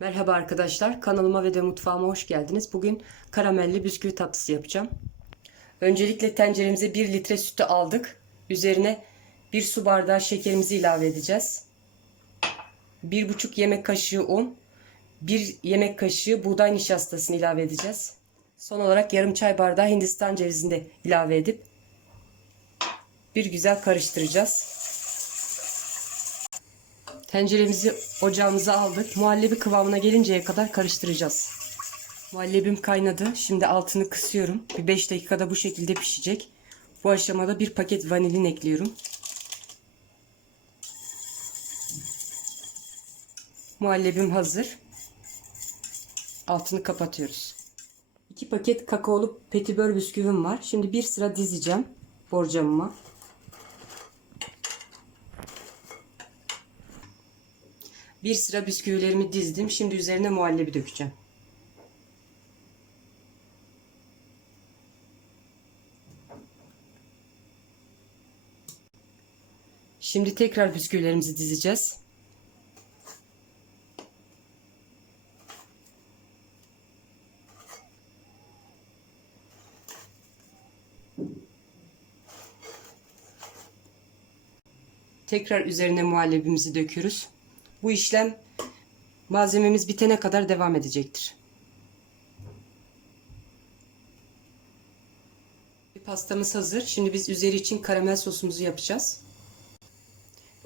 Merhaba arkadaşlar, kanalıma ve de mutfağıma hoş geldiniz. Bugün karamelli bisküvi tatlısı yapacağım. Öncelikle tenceremize 1 litre sütü aldık. Üzerine 1 su bardağı şekerimizi ilave edeceğiz. 1,5 yemek kaşığı un, 1 yemek kaşığı buğday nişastasını ilave edeceğiz. Son olarak yarım çay bardağı hindistan cevizini de ilave edip bir güzel karıştıracağız. Tenceremizi ocağımıza aldık. Muhallebi kıvamına gelinceye kadar karıştıracağız. Muhallebim kaynadı. Şimdi altını kısıyorum. Bir 5 dakikada bu şekilde pişecek. Bu aşamada bir paket vanilin ekliyorum. Muhallebim hazır. Altını kapatıyoruz. 2 paket kakaolu petibör bisküvim var. Şimdi bir sıra dizeceğim borcamıma. Bir sıra bisküvilerimi dizdim. Şimdi üzerine muhallebi dökeceğim. Şimdi tekrar bisküvilerimizi dizeceğiz. Tekrar üzerine muhallebimizi döküyoruz. Bu işlem malzememiz bitene kadar devam edecektir. Pastamız hazır. Şimdi biz üzeri için karamel sosumuzu yapacağız.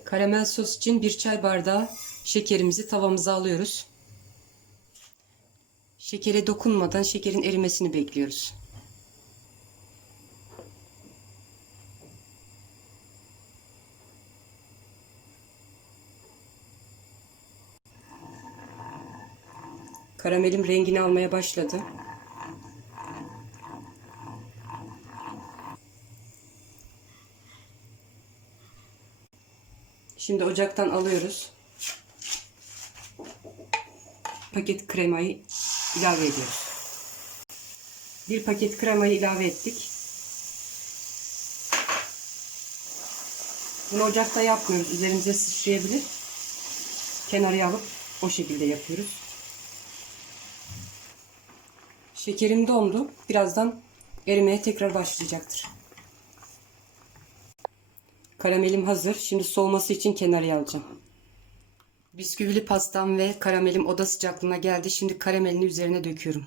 Karamel sos için bir çay bardağı şekerimizi tavamıza alıyoruz. Şekere dokunmadan şekerin erimesini bekliyoruz. Karamelim rengini almaya başladı. Şimdi ocaktan alıyoruz. Paket kremayı ilave ediyoruz. Bir paket kremayı ilave ettik. Bunu ocakta yapmıyoruz. Üzerimize sıçrayabilir. Kenarıya alıp o şekilde yapıyoruz. Şekerim dondu. Birazdan erimeye tekrar başlayacaktır. Karamelim hazır. Şimdi soğuması için kenarıya alacağım. Bisküvili pastam ve karamelim oda sıcaklığına geldi. Şimdi karamelini üzerine döküyorum.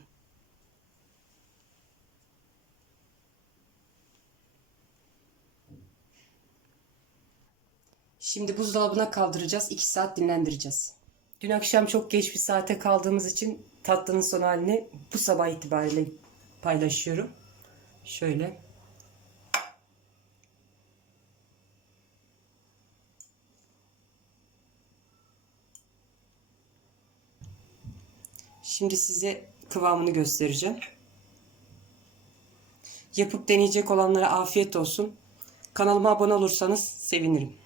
Şimdi buzdolabına kaldıracağız. 2 saat dinlendireceğiz. Dün akşam çok geç bir saate kaldığımız için tatlının son halini bu sabah itibariyle paylaşıyorum. Şöyle. Şimdi size kıvamını göstereceğim. Yapıp deneyecek olanlara afiyet olsun. Kanalıma abone olursanız sevinirim.